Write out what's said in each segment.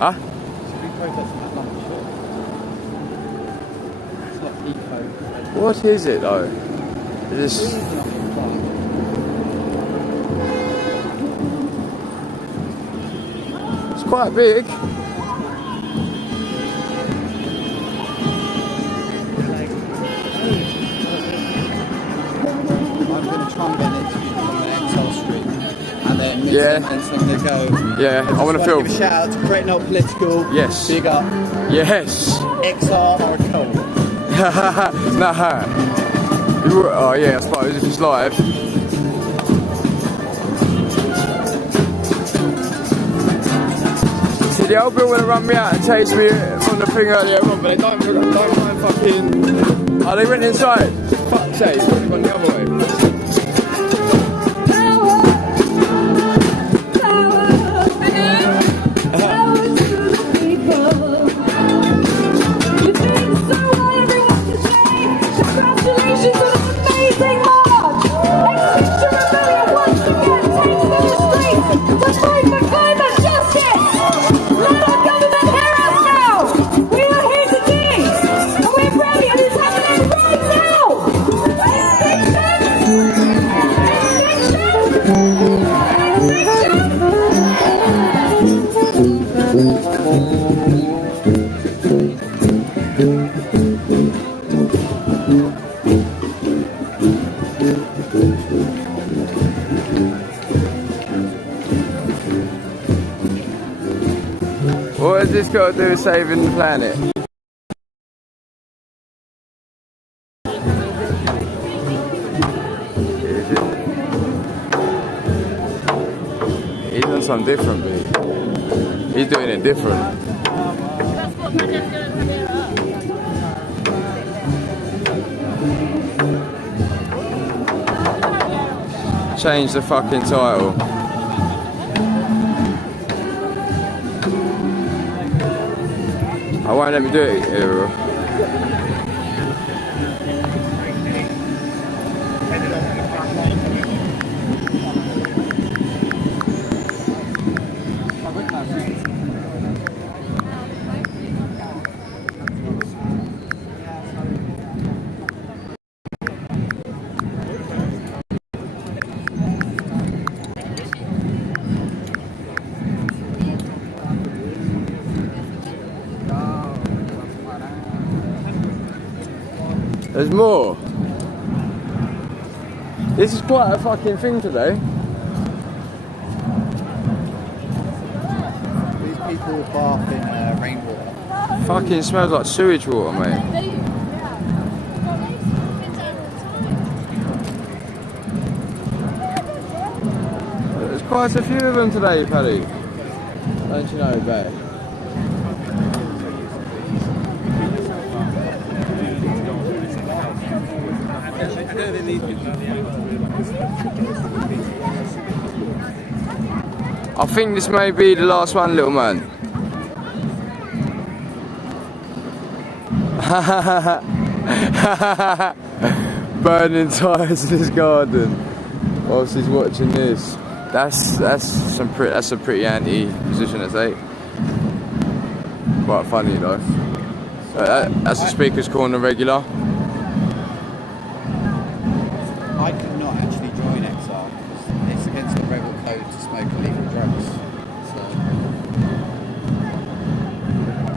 Huh? Eco doesn't have lunch. It's not eco. What is it though? Is this... It's quite big. I'm going to try and get an interview on the XL street. And then Yeah. I'm going to go. Yeah, I want to film. Give a shout out to Great Not Political. Yes. Big up. Yes. XR or a Colt. Nah. Oh yeah, I suppose if it's live. See, the old bill want to run me out and chase me from the thing earlier on, but they don't mind fucking... Oh, they went inside. Fuck's sake, they've gone the other way. What has this got to do with saving the planet? He's on something different, dude. He's doing it different. Change the fucking title. I won't let me do it here. There's more. This is quite a fucking thing today. These people bath in rainwater. Fucking smells like sewage water, mate. There's quite a few of them today, Paddy. Don't you know, babe? I think this may be the last one, little man. Burning tyres in his garden whilst he's watching this. That's a pretty anti position to take. Quite funny though. That's a speaker's corner regular. I could not actually join XR because it's against the rebel code to smoke illegal drugs.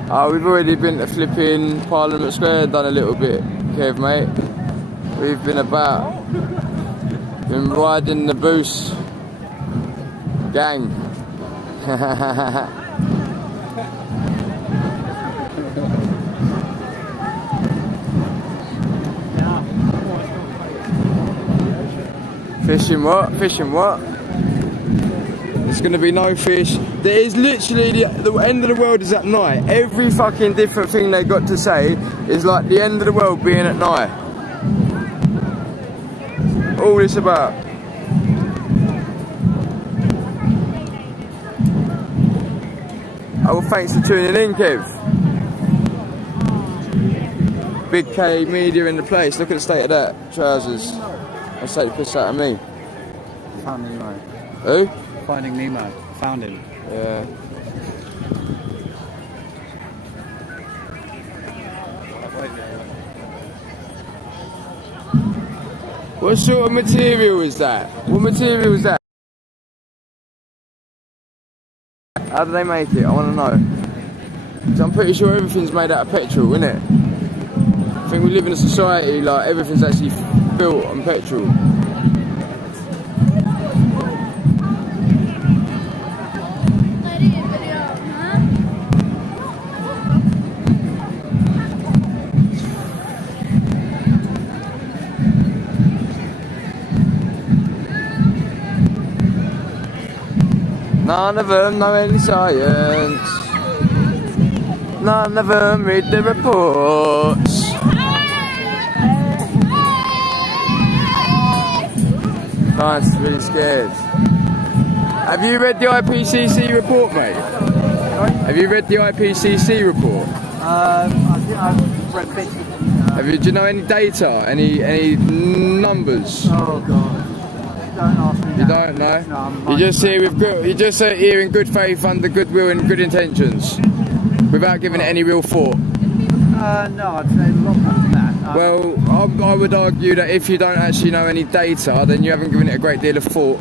So. We've already been to flipping Parliament Square, done a little bit, Kev, mate. We've been about, been riding the boost gang. Fishing what? Fishing what? There's going to be no fish. There is literally, the end of the world is at night. Every fucking different thing they got to say is like the end of the world being at night. All this about. Oh, well, thanks for tuning in, Kev. Big K media in the place. Look at the state of that. Trousers. Let's take the piss out of me. Found Nemo. Who? Finding Nemo. Found him. Yeah. What sort of material is that? What material is that? How do they make it? I want to know. 'Cause I'm pretty sure everything's made out of petrol, isn't it? I think we live in a society like everything's actually built on petrol. None of them know any science. None of them read the reports. Nice, really scared. Have you read the IPCC report, mate? Have you read the IPCC report? I think I've read bits of it. Do you know any data? Any numbers? Oh God. Don't ask me You that. don't know? No, You just here with good. You just here in good faith, under goodwill and good intentions, without giving it any real thought. No, I'd say a lot more than that. Well, I would argue that if you don't actually know any data, then you haven't given it a great deal of thought.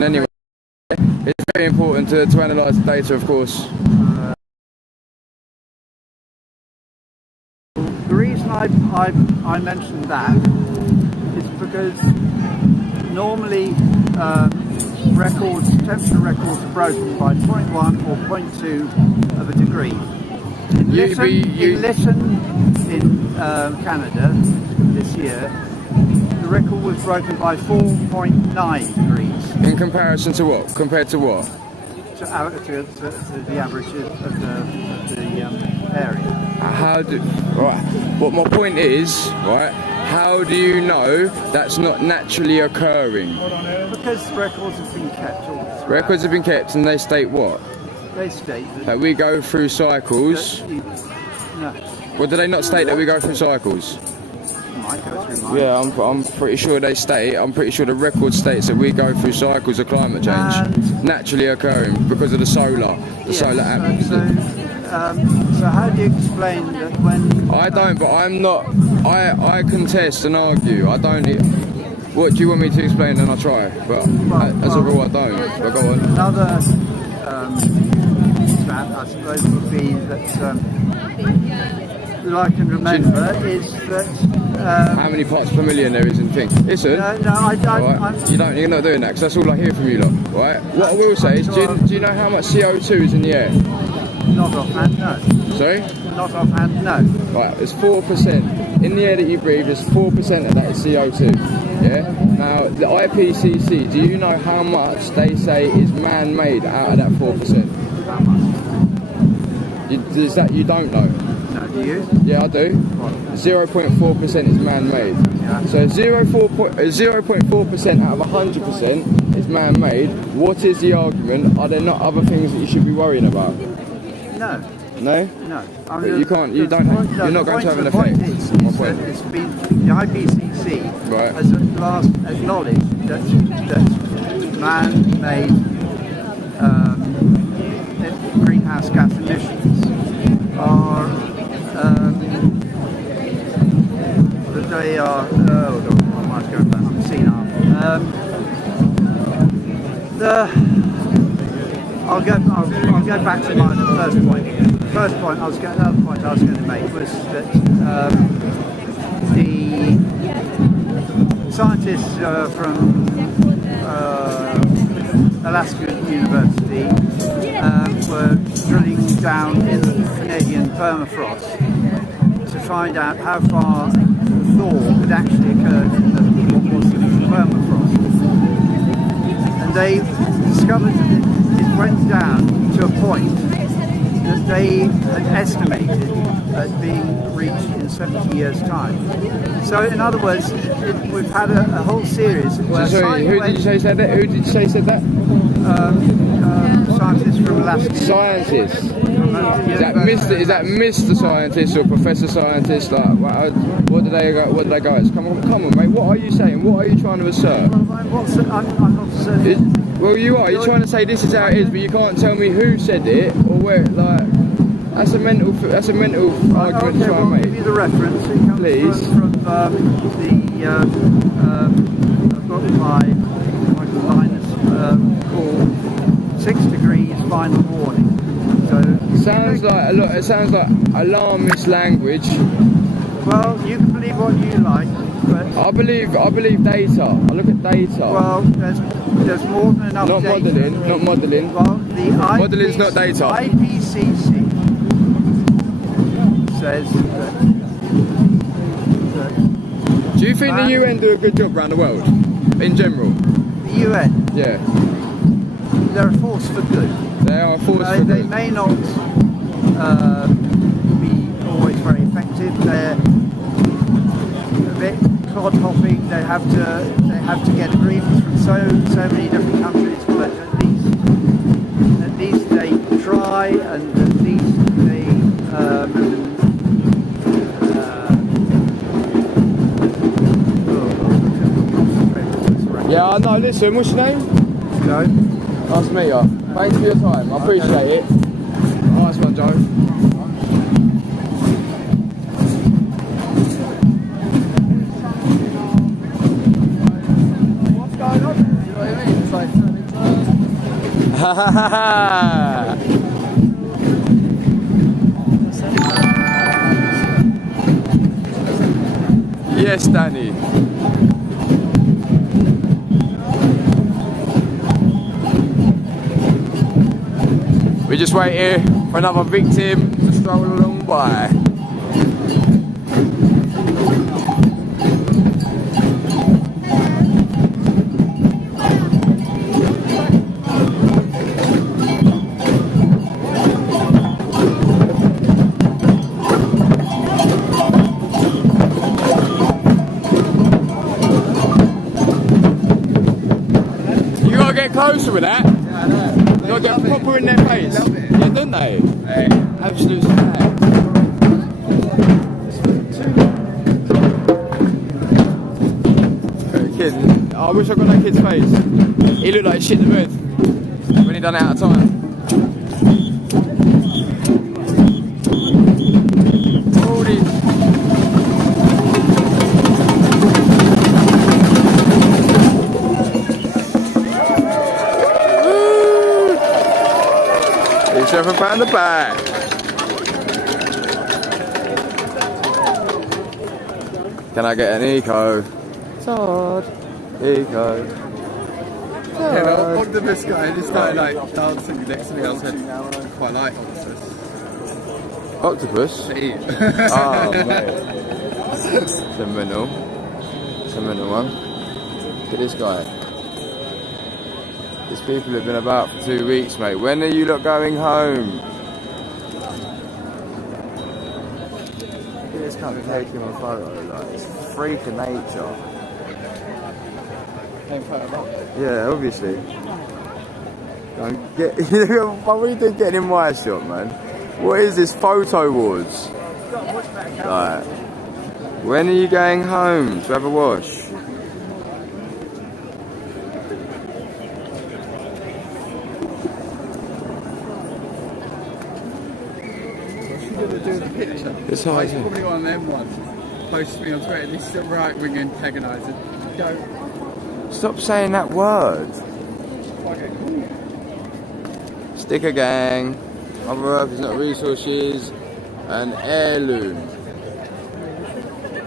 Anyway, it's very important to analyse the data, of course. The reason I mentioned that is because normally temperature records are broken by 0.1 or 0.2 of a degree. In Lytton in Canada this year, the record was broken by 4.9 degrees. In comparison to what? Compared to what? To the average of the area. Right. What my point is, right? How do you know that's not naturally occurring? Because records have been kept all throughout. Records have been kept, and they state what? They state That we go through cycles. No, Well, do they not state that we go through cycles? might go through mine. Yeah, I'm pretty sure they state. I'm pretty sure the record states that we go through cycles of climate change And- naturally occurring because of the solar atmosphere. So how do you explain that when... I don't, but I'm not. I contest and argue. I don't. What do you want me to explain? And I'll try. But as a rule, I don't. But go on. Another stat, I suppose, would be that I can remember is that... How many parts per million there is in things? Listen. Right? You're not doing that because that's all I hear from you lot. Right? What I will say is, do you know how much CO2 is in the air? Not offhand, no. Sorry? Not offhand, no. Right, there's 4%. In the air that you breathe, there's 4% of that is CO2. Yeah? Now, the IPCC, do you know how much they say is man-made out of that 4%? How much? You don't know? No, do you? Yeah, I do. 0.4% is man-made. Yeah. So 0.4% out of 100% is man-made. What is the argument? Are there not other things that you should be worrying about? No. No? No. But you can't, you're not going to have an effect. The point is the IPCC Right. has at last acknowledged that man-made greenhouse gas emissions are that they are. Oh, I might go back. I'm senile. I'll go back to my first point. The first point another point I was going to make was that the scientists from Alaska University were drilling down in the Canadian permafrost to find out how far the thaw had actually occurred in what was the permafrost. And they discovered that it went down to a point that they had estimated as being reached in 70 years' time. So in other words, we've had a whole series where Sorry, who did you say said that? Who did you say said that? Scientists from Alaska. Scientists. Is that Mr. Scientist or Professor Scientist? Like, what do they go? What do they go? Come on, mate. What are you saying? What are you trying to assert? I'm not certain. Well, you are. You're trying to say this is how it is, but you can't tell me who said it or where. Like, That's a mental argument to try I'll and make. give you the reference. It comes Please. from I've got my Linus called 6 Degrees Final Warning. So Sounds like a lot. It sounds like alarmist language. well, you can believe what you like, but I believe data. I look at data. well, there's more than enough Not data. modelling. Not modelling. Well, the Modelling's not data. IPCC says that Do you think the UN do a good job around the world, in general? the UN, Yeah, they're a force for good. they are a force for They good. may not be always very effective. They're a bit clod hopping. They have to get agreements from so many different countries, but at least they try, and at least they Yeah, I know. Listen, what's your name? Joe. Nice to meet you. Thanks for your time. I appreciate it. Nice one, Joe. What's going on? You know what I mean? It's like Yes, Danny. We just wait here for another victim to stroll along by. You gotta get closer with that. yeah, I know. You gotta get proper in their face. love it. Yeah, don't they? Hey. Absolute snag. Kid, I wish I got that kid's face. He looked like shit in the bed when he done it out of time. All these. He's jumping round the back. Can I get an eco? Todd. Eco. Yeah, well, Octopus guy, and he started like dancing next to me. I said, quite like Octopus. Octopus? To eat. Oh, mate. It's a mental. It's a mental one. Look at this guy. These people have been about for 2 weeks, mate. When are you lot going home? Look at this cunt taking a photo. Like, it's a freak of nature. Yeah, obviously. Don't get. What are you doing getting in my shot, man? What is this photo wars? Like, when are you going home to have a wash? It's hard. He's probably one of them ones. Posts me on Twitter, this is a right wing antagoniser. Don't. Stop saying that word. Okay, cool. Sticker gang. Mother Earth is not resources. An heirloom.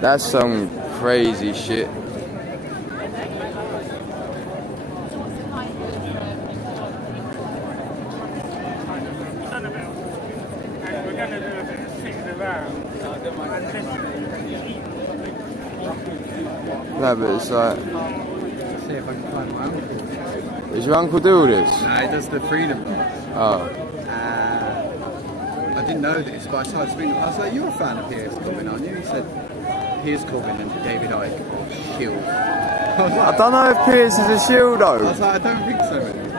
That's some crazy shit. No, but it's like, See if I can find my uncle. does your uncle do all this? Nah, he does the freedom. Oh. I didn't know this, but I started speaking. I was like, "You're a fan of Piers Corbyn, aren't you?" He said, "Piers Corbyn and David Icke, shield." I was I like, don't know if Piers is a shield I though. was like, I don't think so. Man.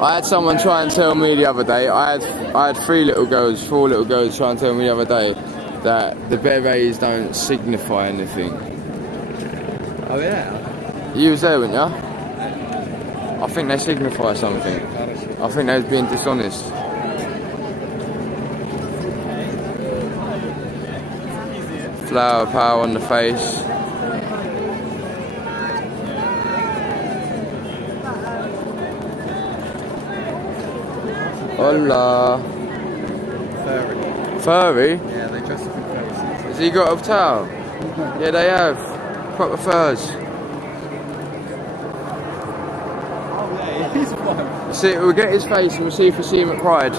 I had someone try and tell me the other day, I had 4 little girls try and tell me the other day that the berets don't signify anything. Oh yeah. You was there, weren't you? I think they signify something. I think they was being dishonest. Flower power on the face. Hola. Furry. Furry? Yeah, they dress up in furries. Has he got a towel? Yeah, they have. Proper furs. Oh yeah, he's one. See, we'll get his face and we'll see if we see him at Pride.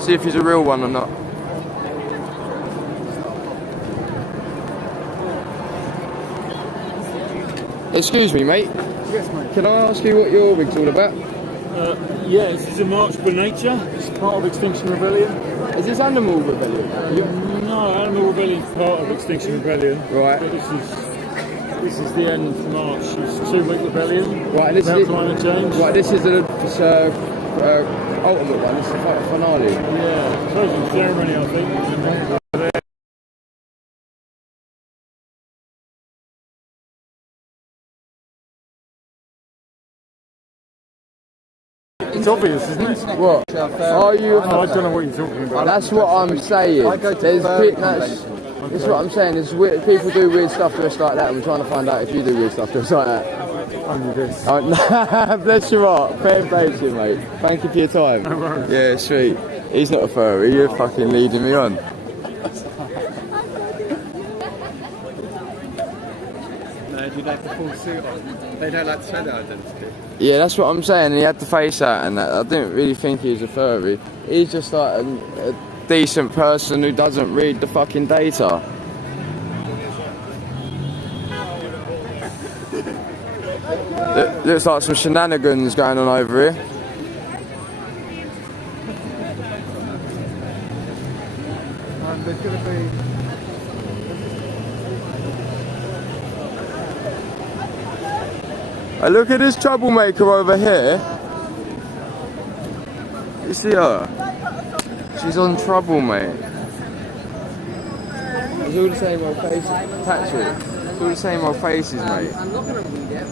See if he's a real one or not. Excuse me, mate. Yes, mate. Can I ask you what your wig's all about? Yeah, this is a march for nature. It's part of Extinction Rebellion. Is this Animal Rebellion? No, Animal Rebellion is part of Extinction Rebellion. Right. But this is the end march. It's a 2-week rebellion. Right, and this about is climate change. Right, this is the ultimate one. This is the finale. Yeah, closing ceremony, I think. It's obvious, isn't it? What? Are you? I don't know what you're talking about. That's what I'm saying. There's that's what I'm saying. There's weird, people do weird stuff dressed like that. I'm trying to find out if you do weird stuff dressed like that. Only this. Oh, bless your heart. Fair play to you, mate. Thank you for your time. No worries. Yeah, sweet. He's not a furry. You're fucking leading me on. No, do you like the full suit on? They don't like to show their identity. Yeah, that's what I'm saying. He had the face out and that. I didn't really think he was a furry. He's just like a decent person who doesn't read the fucking data. Looks like some shenanigans going on over here. There's going to be... Hey, look at this troublemaker over here. You see her? She's on trouble, mate. It's all the same old faces. Patrick, it's all the same old faces, mate. I'm not going to read it.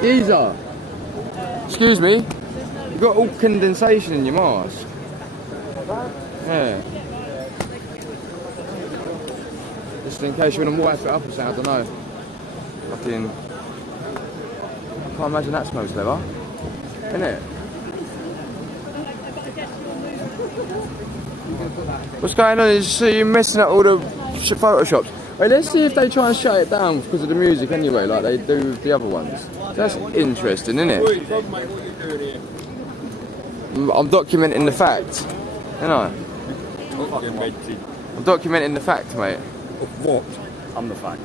Geezer! Excuse me? You've got all condensation in your mask. Yeah. Just in case you want to wipe it up or something, I don't know. Fucking... I can't imagine that smells clever. Innit? What's going on is you're messing up all the photoshops. Wait, let's see if they try and shut it down because of the music anyway, like they do with the other ones. That's interesting, isn't it? I'm documenting the fact, you know. I'm documenting the fact, mate. Of what? I'm the fact.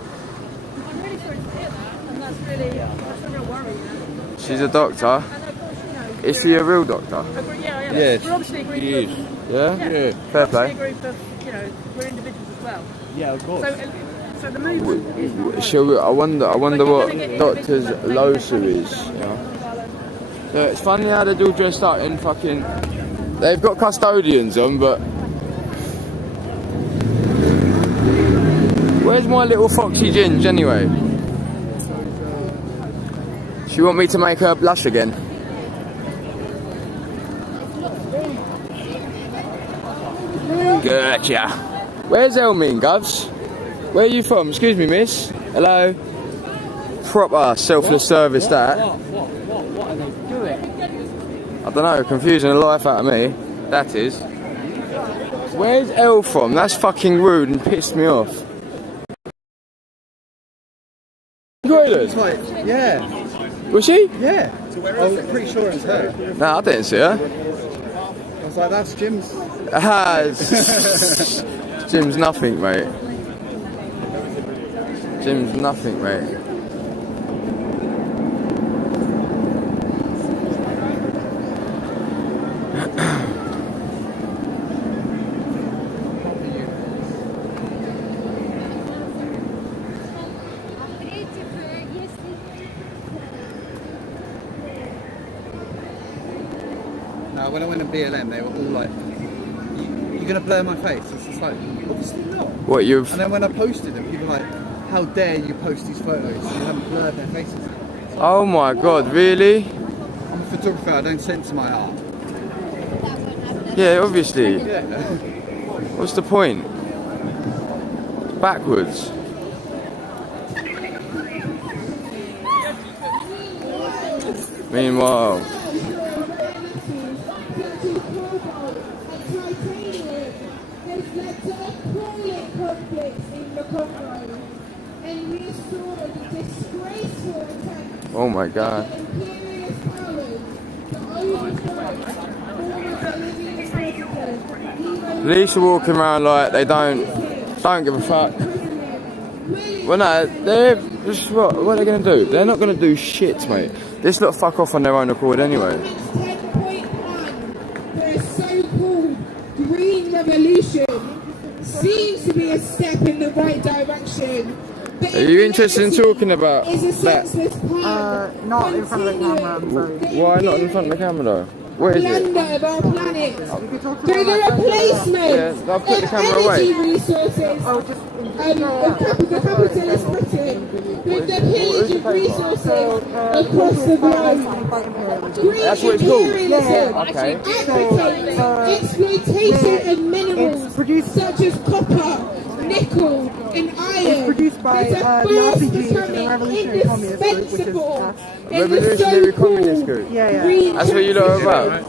I'm really sorry to hear that, and that's a real worry. You know? She's a doctor. And of course, you know, Is she a real doctor? yeah. Yes. We're obviously a group He of, is. Yeah? yeah. Fair We're play. obviously a group of, you know, we're individuals as well. Yeah, of course. So the movement is. I wonder what Dr. Losu is, you know? So it's funny how they're all dressed up in fucking... They've got custodians on, but... Where's my little foxy Ginge anyway? She want me to make her blush again? Gotcha. Where's Elmin, Govs? Where are you from? Excuse me, miss. Hello. Proper selfless service that. What are they doing? I don't know, confusing the life out of me. That is. Where's Elle from? That's fucking rude and pissed me off. Toilet? Yeah. Was she? Yeah. I'm pretty sure it's her. No, I didn't see her. I was like, that's Jim's. Ah, Jim's nothing, mate. Jim's nothing, mate. Now, when I went to BLM, they were all like, "You're gonna blur my face." It's just like, obviously not. What you've? And then when I posted them, people were like, "How dare you post these photos? You haven't blurred their faces." Oh my God, really? I'm a photographer. I don't censor my art. Yeah, obviously. Yeah. What's the point? Backwards. Meanwhile. Oh my God. Police are walking around like they don't give a fuck. Well, no, they're just what are they going to do? They're not going to do shit, mate. This lot fuck off on their own accord anyway. 10.1, the so-called green revolution seems to be a step in the right direction. Are you interested in talking about that? Not in front of the camera, I'm sorry. Why not in front of the camera though? What is it? Plunder of our planet through the replacement Yeah, I'll put the of camera energy away. resources the capitalist Britain with the pillage of resources across the globe. Green That's what it's called. imperialism Okay. advocates exploitation of minerals such as copper, nickel and iron. It's produced by the RPG, which is a revolutionary communist group, which is us. Revolutionary Communist Group. Yeah. That's what you know about.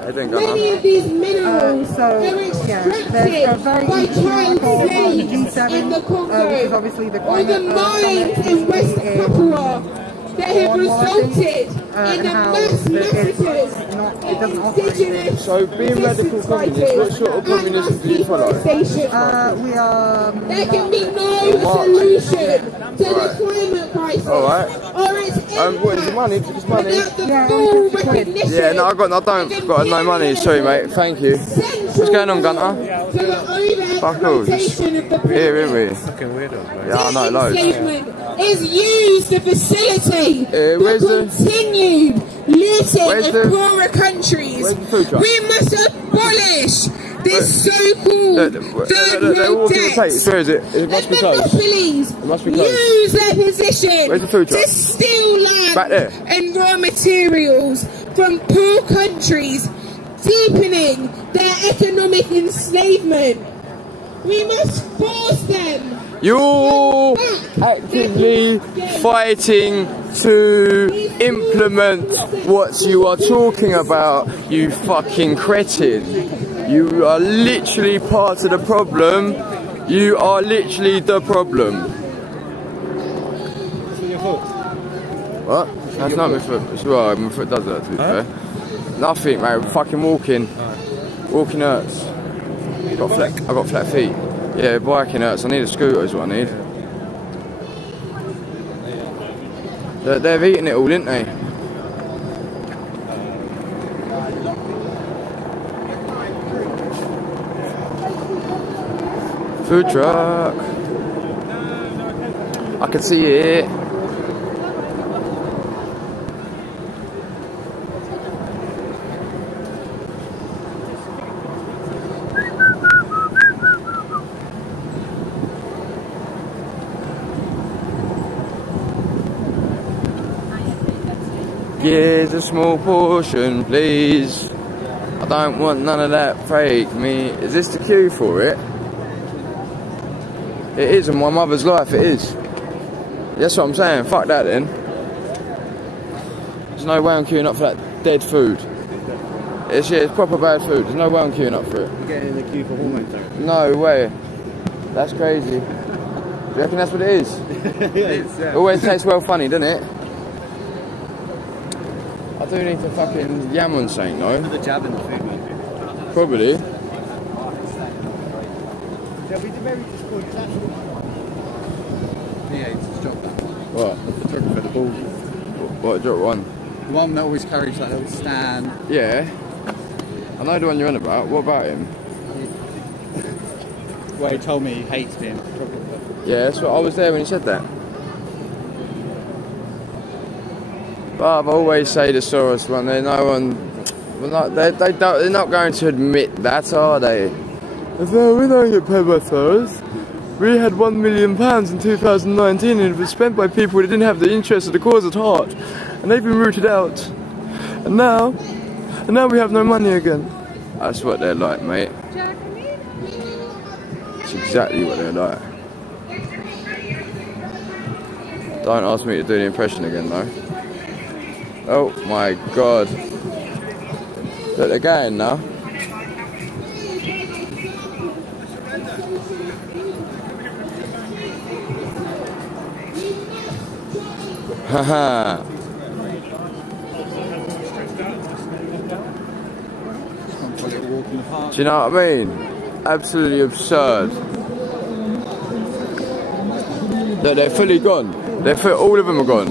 I think Many I of these minerals So, are there's extracted a very by easy child article on the slaves in G7, the Congo, which is obviously the or the climate mines summit in West Papua that have on resulted in and the how mass it massacres doesn't of operate. indigenous So being radical communist, what sort of communism do you follow? We are... There can be no solution to the climate crisis Alright. or its What is the money? It's money. without the full recognition. Yeah, no, I don't got no money. Sorry, mate. Thank you. What's going on, Gunter? To the Fuck all. over-exploitation of the Here, planet. here we. Yeah, I know, loads. Enslavement is used to facilitate where's the the- continued looting Where's of the- poorer countries. where's the food truck? We must abolish this so-called They're third walking the world place. debt. Where is it? It must be The closed. monopolies must be closed. use their position Where's the food truck? to steal land Back there. and raw materials from poor countries, deepening their economic enslavement. We must force them. You're actively fighting to implement what you are talking about, you fucking cretin. You are literally part of the problem. You are literally the problem. What? That's not my foot. It's well, my foot does that to be fair. Nothing, mate. Fucking walking. Walking hurts. I got flat feet. Yeah, biking hurts. I need a scooter is what I need. They've eaten it all, didn't they? Food truck. I can see it. Here's a small portion, please. I don't want none of that fake meat. Is this the queue for it? It is, in my mother's life, it is. That's what I'm saying. Fuck that then. There's no way I'm queuing up for that dead food. It's proper bad food. There's no way I'm queuing up for it. You're getting in the queue for hormone therapy. No way. That's crazy. Do you reckon that's what it is? It is, yeah. Always tastes well funny, doesn't it? I do need to fucking yam on something though. The jab in the food, maybe. Probably. Yeah, we did maybe just call it Yeah, it's just dropped that. What? The photographer, the ball. What, drop one? The one that always carries that little stand. Yeah. I know the one you're on about. What about him? Well, he told me he hates being a photographer. Yeah, that's what I was there when he said that. But I always say the Soros one there, no one Well, not, they're not going to admit that, are they? So we don't get paid by those. We had £1 million in 2019 and it was spent by people that didn't have the interest of the cause at heart. And they've been rooted out. And now we have no money again. That's what they're like, mate. That's exactly what they're like. Don't ask me to do the impression again, though. Oh my god. Look, they're going now. Haha. Do you know what I mean? Absolutely absurd. Look, they're fully gone. All of them are gone.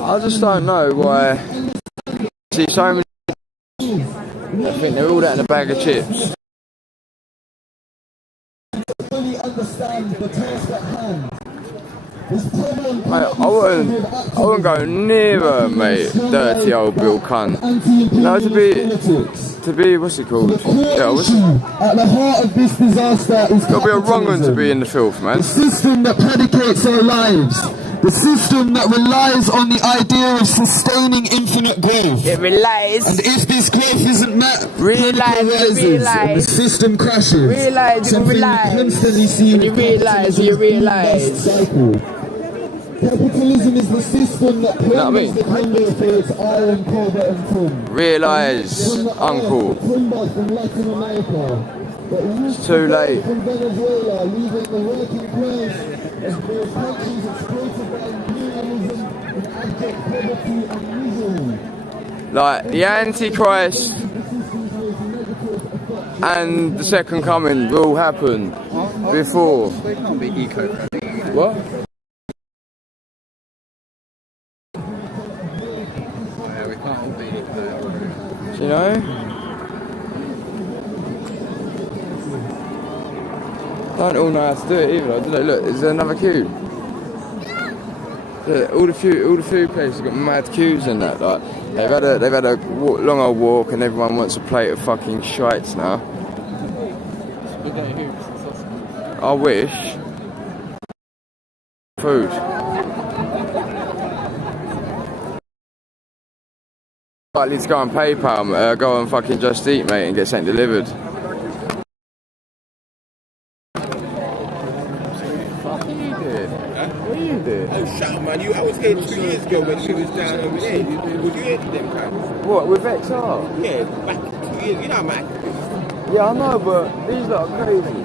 I just don't know why. See so many. I think they're all out in a bag of chips. Mate, I wouldn't go near her, mate. Dirty old Bill cunt. You know, to be, what's it called? Yeah, what's it? At the heart of this disaster is gotta be a wrong one to be in the filth, man. The system that predicates our lives. The system that relies on the idea of sustaining infinite growth. It relies. And if this growth isn't met, realize, and the system crashes. Realize, something we constantly see. When you realize. Cycle. Capitalism is the system that plunders the hunger for its iron, cobalt and tin. Realise, uncle. From Latin America. It's too late. From Venezuela, leaving the working class as those countries exploited by imperialism in abject poverty and misery. Like the Antichrist and the Second Coming will happen before. They can't be eco-friendly. What? Yeah, we can't all be eco-friendly. Do you know? Don't all know how to do it either, do they? Look, is there another queue? Look, all the food places have got mad queues and that. Like they've had a long old walk and everyone wants a plate of fucking shites now. I wish. Food. Likely to go on PayPal, go on fucking Just Eat, mate, and get something delivered. Oh, shut up, man. I was here 2 years ago when she was down over there. Was you here to them times? What, with XR? Yeah, back 2 years. You know I'm active. Yeah, I know, but these lot are crazy.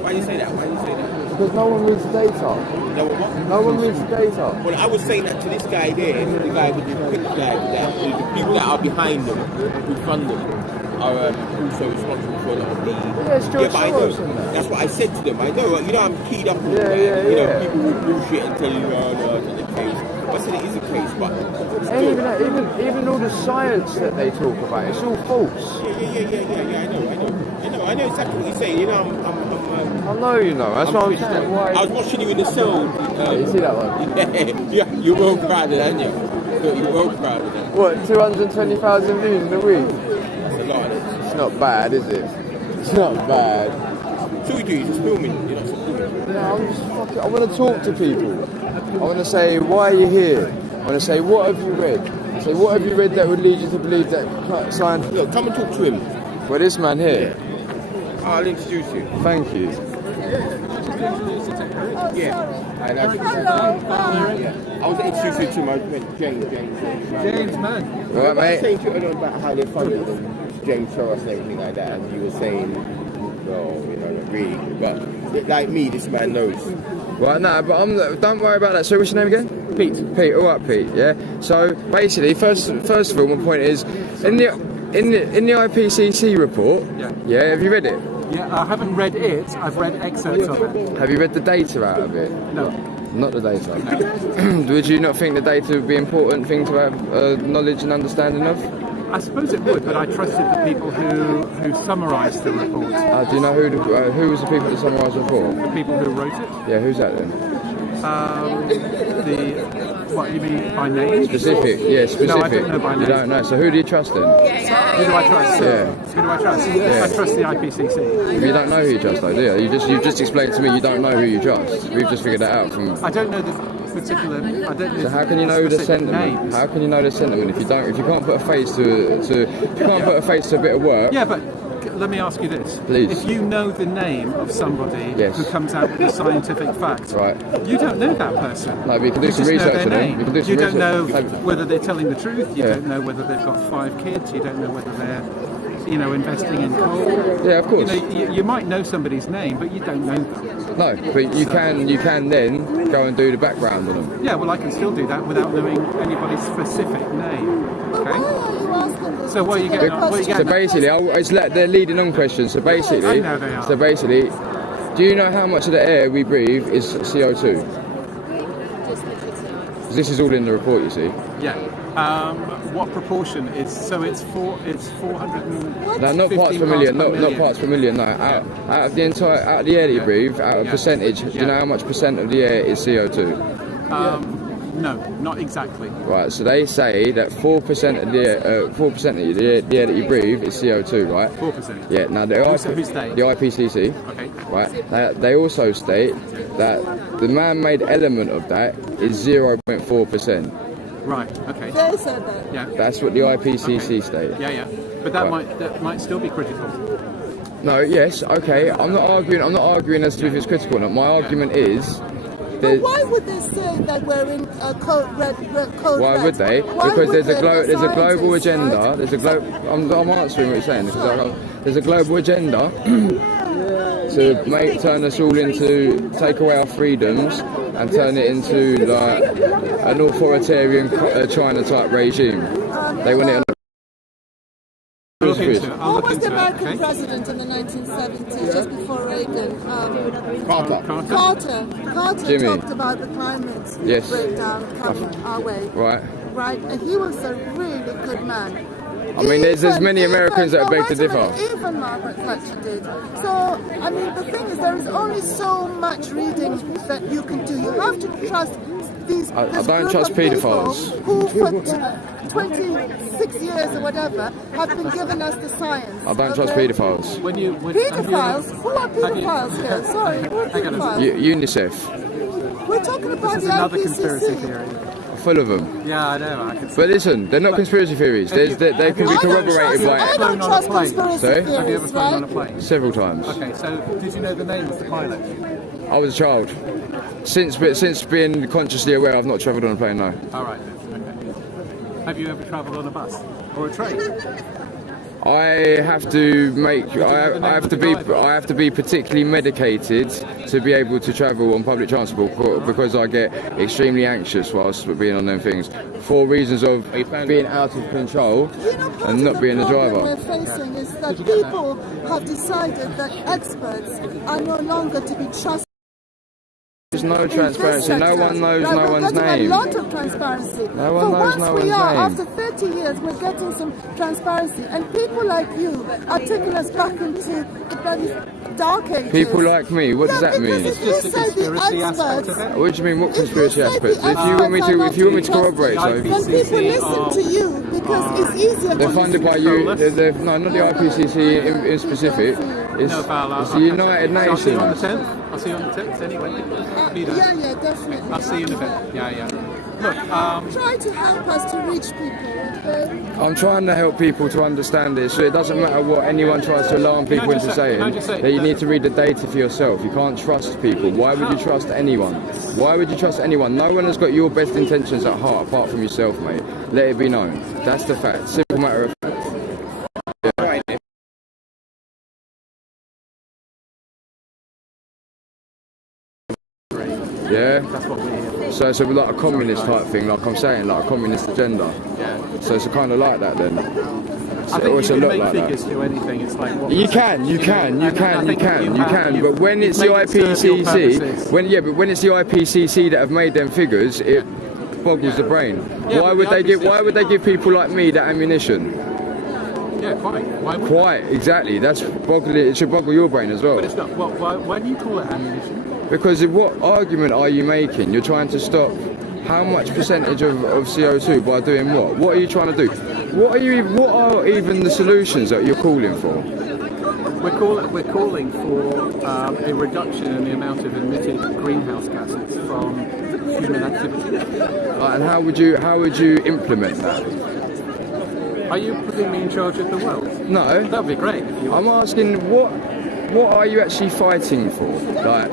Why do you say that? Because no one reads the data. No one reads the data. Well, I was saying that to this guy there, the guy with the quick guy with that. The people that are behind them, who fund them, are also responsible for a lot of the... Yeah, but I know. That's what I said to them. I know, I'm keyed up on that. You know, people will bullshit and tell you, no, it's not the case. I said it is a case, but... Even all the science that they talk about, it's all false. Yeah, I know exactly what you're saying. You know, I know you know, that's what I'm saying. I was watching you in the cell. You see that one? Yeah, you're well proud of that, aren't you? You're well proud of that. What, 220,000 views in a week? That's a lot, isn't it? It's not bad, is it? It's not bad. So we do, you're just filming, you're not supporting. No, I'm just fucking... I want to talk to people. I want to say, why are you here? I want to say, what have you read? Say, what have you read that would lead you to believe that science... Look, come and talk to him. Well, this man here. Yeah. I'll introduce you. Thank you. Yeah. I was introducing you to my friend James, man. Right, mate. I was saying to you about how they funded James Soros and everything like that, and you were saying, well, you know, not really, but like me, this man knows. Right, no, but don't worry about that. So, what's your name again? Pete. All right, Pete. Yeah. So basically, first of all, my point is, in the IPCC report. Yeah. Have you read it? Yeah, I haven't read it. I've read excerpts of it. Have you read the data out of it? No. Not the data. Would you not think the data would be an important thing to have knowledge and understanding of? I suppose it would, but I trusted the people who summarised the report. Do you know who was the people that summarised the report? The people who wrote it. Yeah, who's that then? What you mean by name? Specific, yeah, specific. No, I don't know by name. You don't know. So who do you trust then? Who do I trust? Yeah. Who do I trust? I trust the IPCC. You don't know who you trust though, do you? You just explained to me you don't know who you trust. We've just figured that out from. I don't know the particular. I don't know. So how can you know the sentiment? Names. How can you know the sentiment if you can't put a face to a bit of work? Yeah, but let me ask you this. Please. If you know the name of somebody Yes. who comes out with a scientific fact, Right. you don't know that person. No, but you can do You some just know research their on them. name. You can do some You don't know research. whether they're telling the truth. You Yeah. don't know whether they've got 5 kids. You don't know whether they're, investing in coal. Yeah, of course. You might know somebody's name, but you don't know them. No, but you can then go and do the background on them. Yeah, well, I can still do that without knowing anybody's specific name. Okay. So what are you getting? What are you So getting? basically, it's like they're leading on questions. So basically, I know they are. do you know how much of the air we breathe is CO2? This is all in the report, you see. Yeah. What proportion is? So it's 400. No, not parts per million. Not parts per million. No, out of the air that you breathe, out of percentage. Do you know how much percent of the air is CO2? No, not exactly. Right. So they say that 4% of the air, 4% of the air that you breathe is CO2, right? 4%. Yeah. Now the IPCC. Okay. Right. They also state that the man-made element of that is 0.4%. Right. Okay. They said that. Yeah. That's what the IPCC state. Yeah. But that might still be critical. No. Yes. Okay. I'm not arguing as to if it's critical or not. My argument is. But why would they say that we're in a code red? Why would they? Because there's a global agenda. Right? There's a I'm answering what you're saying. Because there's a global agenda to turn us all into take away our freedoms and turn it into like an authoritarian China type regime. They want it on. I'll look into it. Who was the American president in the 1970s, just before Reagan? Carter Jimmy. talked about the climate breakdown coming our way. Right, and he was a really good man. I mean, there's many Americans that beg to differ. Even Margaret Thatcher did. So, I mean, the thing is, there is only so much reading that you can do. You have to trust these. I don't trust paedophiles. Who for 26 years or whatever have been giving us the science. I don't trust paedophiles. Paedophiles? Who are paedophiles here? Sorry, who are paedophiles? UNICEF. We're talking about This is the another IPCC. conspiracy theory. Full of them. Yeah, I know. But listen, they're not conspiracy theories. They can be corroborated by. I don't trust conspiracy Sorry? theories, Have you ever flown on a right? plane? Several times. Okay, so did you know the name of the pilot? I was a child. Since being consciously aware, I've not travelled on a plane. No. All right. Okay. Have you ever travelled on a bus or a train? I have to be particularly medicated to be able to travel on public transport because I get extremely anxious whilst being on them things for reasons of being out of control and not being a driver. What we're facing is that people have decided that experts are no longer to be trusted. There's no transparency. No one knows no one's name. A lot of transparency. No one knows no one's name. After 30 years, we're getting some transparency, and people like you are taking us back into the bloody dark ages. People like me. What does that mean? If you say the experts, What do you mean? What conspiracy aspects? If you want me to corroborate, so then people listen to you because it's easier. they're funded by you. No, not the IPCC in specific. It's the United I'll see you on Nations. the 10th. I'll see you on the 10th anyway. Be there. Yeah, definitely. I'll see you in a bit. Yeah. Look, Try to help us to reach people. Okay? I'm trying to help people to understand this, so it doesn't matter what anyone tries to alarm people into saying, that you need to read the data for yourself. You can't trust people. Why would you trust anyone? Why would you trust anyone? No one has got your best intentions at heart apart from yourself, mate. Let it be known. That's the fact. Simple matter of fact. Yeah? that's what we hear. So it's like a communist type thing, like I'm saying, like a communist agenda. Yeah. So it's kind of like that then. I think you can make figures do anything. It's like what You can, but when it's the IPCC, when it's the IPCC that have made them figures, it boggles the brain. Yeah, Why would they give people like me that ammunition? Yeah, quite. Why would Quite, exactly. That's it should boggle your brain as well. But it's not. Well, why do you call it ammunition? Because what argument are you making? You're trying to stop how much percentage of CO2 by doing what? What are you trying to do? What are even the solutions that you're calling for? We're calling for a reduction in the amount of emitted greenhouse gases from human activity. And how would you implement that? Are you putting me in charge of the world? No. That would be great. I'm asking what are you actually fighting for? Like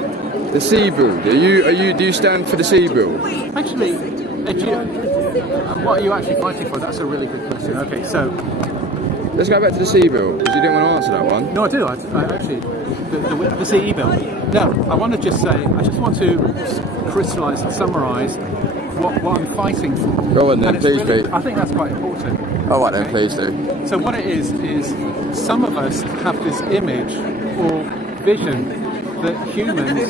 the sea bill? Do you stand for the sea bill? Actually, what are you actually fighting for? That's a really good question. Okay, so let's go back to the sea bill because you didn't want to answer that one. No, I do. I actually the CE bill. No, I want to just say I just want to crystallise and summarise what I'm fighting for. Go on then, please, really, Pete. I think that's quite important. All right then, please do. So what it is some of us have this image or vision that humans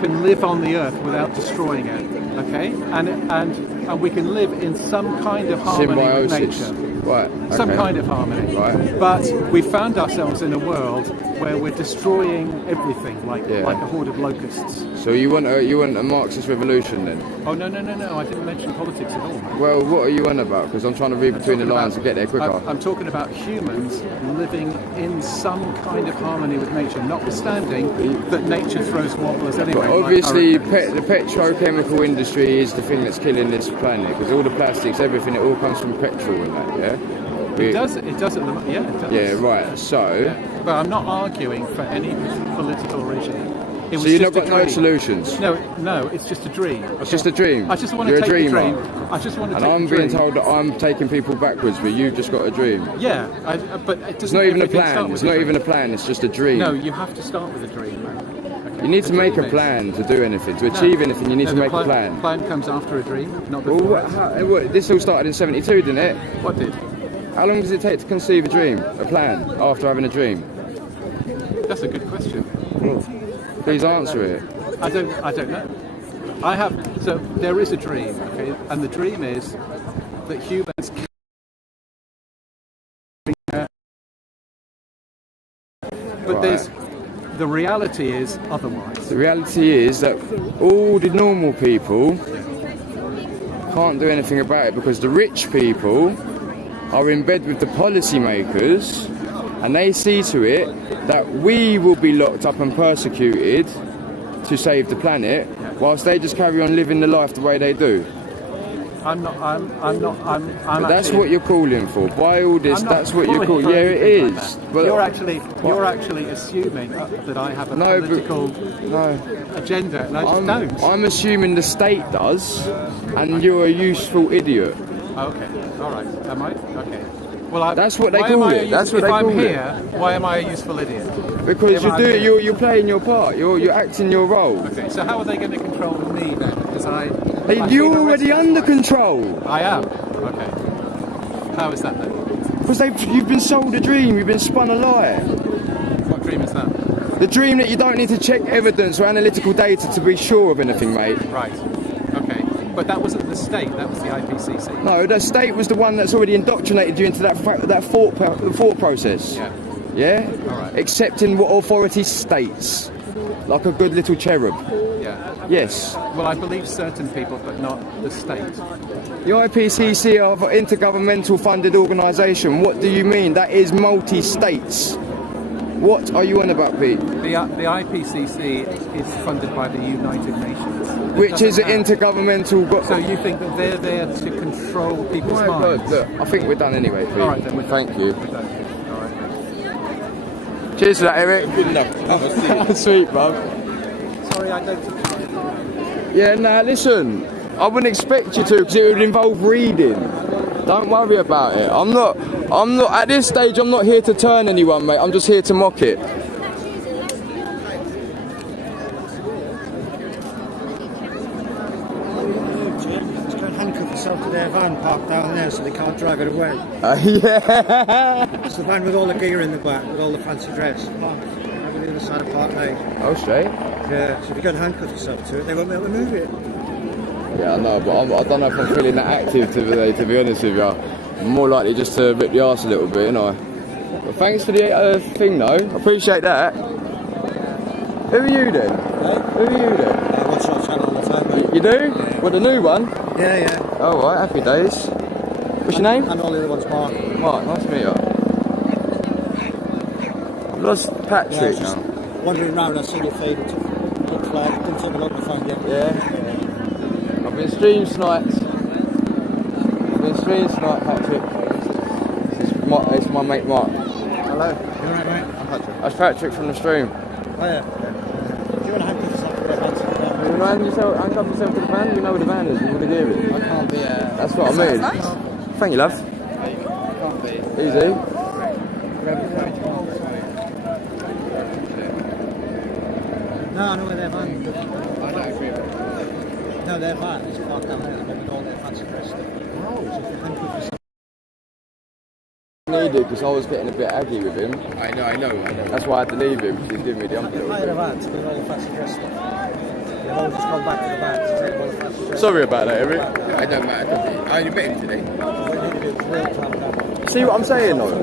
can live on the earth without destroying it, okay? And we can live in some kind of harmony with nature. Right. Okay. Some kind of harmony. Right. But we found ourselves in a world where we're destroying everything like a horde of locusts. So you want a Marxist revolution then? Oh no, I didn't mention politics at all. Well, what are you on about? Because I'm trying to read between the lines and get there quicker. I'm talking about humans living in some kind of harmony with nature, notwithstanding that nature throws wobblers anyway. But obviously, the petrochemical industry is the thing that's killing this planet because all the plastics, everything, it all comes from petrol and that, yeah? It does at the moment, yeah, it does. Yeah, right, so... Yeah. But I'm not arguing for any political regime. So you've not got no solutions? No, it's just a dream. Okay? It's just a dream? I just want to You're take a dreamer. a dream. I just want to and take I'm a dream. being told that I'm taking people backwards, but you've just got a dream. Yeah, but it doesn't. It's not even a plan. It's not even a plan. It's just a dream. No, you have to start with a dream, man. Okay? You need to make a plan to do anything, to achieve anything. You need to make a plan. The plan comes after a dream, not before. Well, this all started in '72, didn't it? What did? How long does it take to conceive a dream, a plan, after having a dream? That's a good question. Please answer it. I don't know. So there is a dream, okay, and the dream is that humans can. But the reality is otherwise. The reality is that all the normal people can't do anything about it because the rich people are in bed with the policymakers and they see to it that we will be locked up and persecuted to save the planet whilst they just carry on living the life the way they do. But that's what you're calling for. By all this, that's what you're calling. Yeah, it is. But you're actually assuming that I have a political agenda, and I just don't. I'm assuming the state does, and you're a useful idiot. Okay, all right. Am I? Okay. Well, that's what they call it. That's what they call it. If I'm here, why am I a useful idiot? Because you're playing your part. You're acting your role. Okay. So how are they going to control me then? Because you're already under control. I am. Okay. How is that then? Because you've been sold a dream. You've been spun a lie. What dream is that? The dream that you don't need to check evidence or analytical data to be sure of anything, mate. Right. Okay. But that wasn't the state, that was the IPCC. No, the state was the one that's already indoctrinated you into that thought process. Yeah. Yeah? All right. Accepting what authority states. Like a good little cherub. Yeah. Yes. Well, I believe certain people, but not the state. The IPCC are an intergovernmental funded organisation. What do you mean? That is multi-states. What are you on about, Pete? The IPCC is funded by the United Nations. Which is an intergovernmental... So you think that they're there to control people's minds? Look, I think we're done anyway, Pete. All right, then. Thank you. We're done. All right. Cheers for that, Eric. Good enough. Sweet, bub. Sorry, I don't... Yeah, nah, listen. I wouldn't expect you to because it would involve reading. Don't worry about it. I'm not, at this stage, I'm not here to turn anyone, mate. I'm just here to mock it. Handcuff yourself to their van parked down there so they can't drive it away. Yeah. It's the van with all the gear in the back, with all the fancy dress. Over the other side of Park Lane. Oh, straight? Yeah, so if you go and handcuff yourself to it, they won't be able to move it. Yeah, I know, but I don't know if I'm feeling that active today, to be honest with you. I'm more likely just to rip the arse a little bit, you know. Well, thanks for the thing, though. I appreciate that. Who are you then? Who are you then? I watch your channel all the time, mate. You do? What, the new one? Yeah. Oh, right, happy days. What's your name? And all the other ones, Mark. Mark, nice to meet you. I've lost Patrick now. Wandering around, I see your feed. Look flag. Didn't take a look to find you. Yeah. I've been stream sniped. Patrick. It's my mate Mark. Hello. You alright, mate? I'm Patrick. That's Patrick from the stream. Oh, yeah. Do you want to handcuff yourself to the van? You want to handcuff yourself to the van? You know where the van is, you want to give it. I can't be That's what I mean. Nice. Thank you, love. Can't be. Easy. No, I know where their van is. I know. No, their van is parked down there with all their fancy dress stuff. Oh, so if you handcuff yourself. I needed because I was getting a bit aggy with him. I know. That's why I had to leave him because he's giving me the ump. If I had a van to do all the fancy dress stuff, they've all just gone back to the van to take all the fancy dress. Sorry about that, Eric. I don't matter. I only met him today. What you need to do is work to have that. See what I'm saying, though?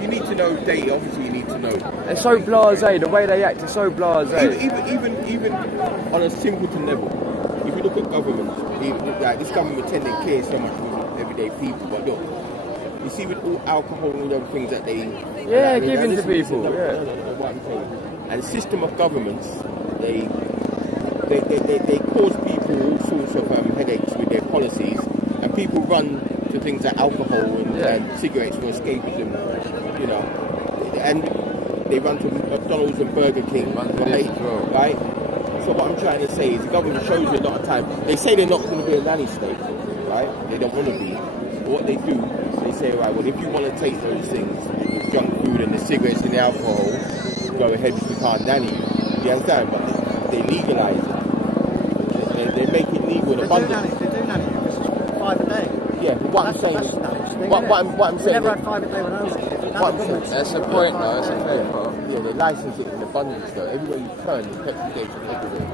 You need to know date. Obviously, you need to know. They're so blasé. The way they act is so blasé. Even on a simpleton level, if you look at government, like this government tend to care so much with everyday people, but look, you see with all alcohol and all the other things that they giving to people. What I'm saying. And the system of governments, they cause people all sorts of headaches with their policies, and people run to things like alcohol and cigarettes for escapism, you know, and they run to McDonald's and Burger King, right? So what I'm trying to say is the government shows you a lot of time. They say they're not going to be a nanny state, right? They don't want to be. But what they do, they say, right, well, if you want to take those things, the junk food and the cigarettes and the alcohol, go ahead, we can't nanny you. You understand? But they legalise it. They make it legal in abundance. They do nanny because it's 5 a day. Yeah, but what I'm saying is, what I'm saying, never had 5 a day when I was a kid. That's the point, though. That's the fair part. Yeah, they license it in abundance though. Everywhere you turn, the petrol stations everywhere.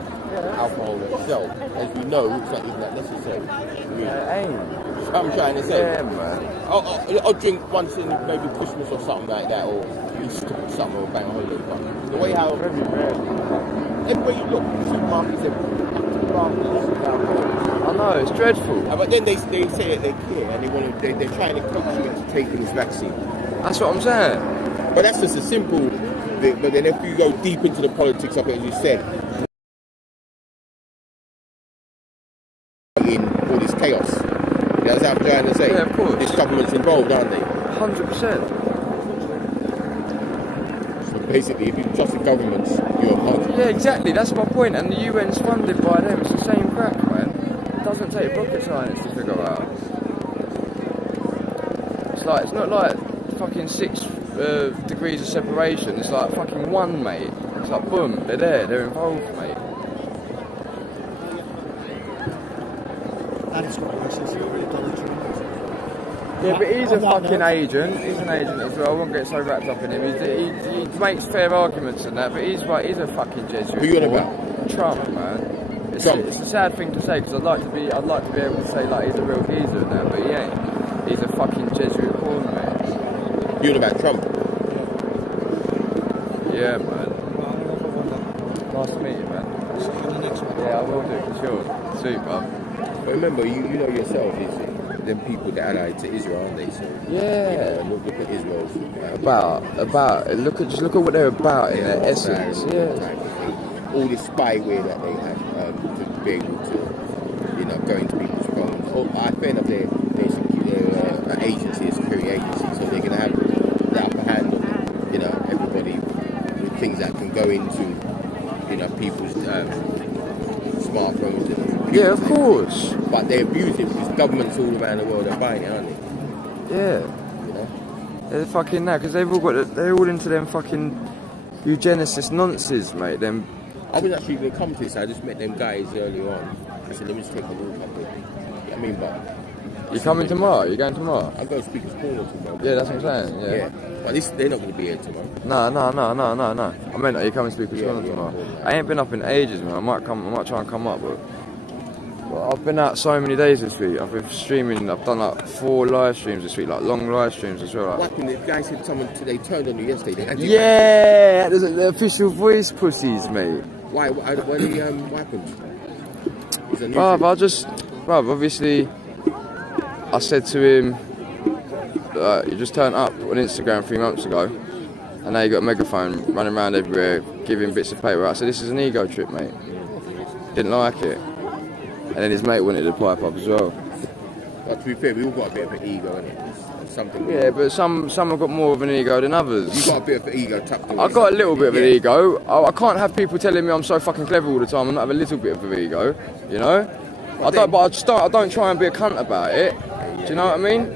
Alcohol itself, as we know, it's not even that necessary. That's what I'm trying to say. Yeah, man. I'll drink once in maybe Christmas or something like that, or Easter or something, or bank holiday. But the way how everywhere you look, supermarkets, I know, it's dreadful. But then they say that they care and they're trying to coach you into taking this vaccine. That's what I'm saying. But that's just a simple bit. But then if you go deep into the politics of it, as you said, in all this chaos. That's what I'm trying to say. Yeah, of course. This government's involved, aren't they? 100%. So basically, if you trust the governments, you're a part. Yeah, exactly. That's my point. And the UN's funded by them. It's the same crap, man. It doesn't take rocket science to figure out. It's not like fucking 6 degrees of separation. It's like fucking 1, mate. It's like boom, they're involved, mate. And it's got license already Donald Trump. Yeah, but he's a fucking agent. He's an agent as well. I won't get so wrapped up in him. He makes fair arguments and that, but he's a fucking Jesuit. Who you on about? Trump, man. It's a sad thing to say because I'd like to be able to say like he's a real geezer and that, but he ain't. He's a fucking Jesuit porn, mate. You on about Trump? Yeah, man. Nice to meet you, man. Yeah, I will do for sure. Super. But remember, you know yourself, is them people that allied to Israel, aren't they? So, yeah. You know, look at Israel's look at what they're about in their essence. Yeah. All this spyware that they had to be able to, go into people's phones. I think that they're an agency, a security agency, so they're going to have the upper hand on, everybody with things that can go into, people's smartphones and computers. Yeah, of course. But they abuse it because governments all around the world are buying it, aren't they? Yeah. They're fucking that because they're all into them fucking eugenicist nonsense, mate. Them. I was actually going to come to this. I just met them guys earlier on. I said, let me just take a walk up there. I mean, but you coming tomorrow? You going tomorrow? I'll go speak at Corner tomorrow. Yeah, that's what I'm saying. Yeah. But they're not going to be here tomorrow. No. I meant, are you coming to speak at Corner tomorrow? I ain't been up in ages, man. I might try and come up, but Well, I've been out so many days this week. I've been streaming. I've done like 4 live streams this week, like long live streams as well. Like. What happened? The guy said someone today turned on you yesterday. Yeah, the official voice pussies, mate. Why? What happened? Bruv, obviously, I said to him, you just turned up on Instagram 3 months ago, and now you got a megaphone running around everywhere, giving bits of paper. I said, this is an ego trip, mate. Didn't like it. And then his mate wanted to pipe up as well. But to be fair, we all got a bit of an ego, innit? Something. Yeah, but some have got more of an ego than others. You got a bit of an ego tucked away. I got a little bit of an ego. I can't have people telling me I'm so fucking clever all the time and not have a little bit of an ego, you know? I don't try and be a cunt about it. Do you know what I mean?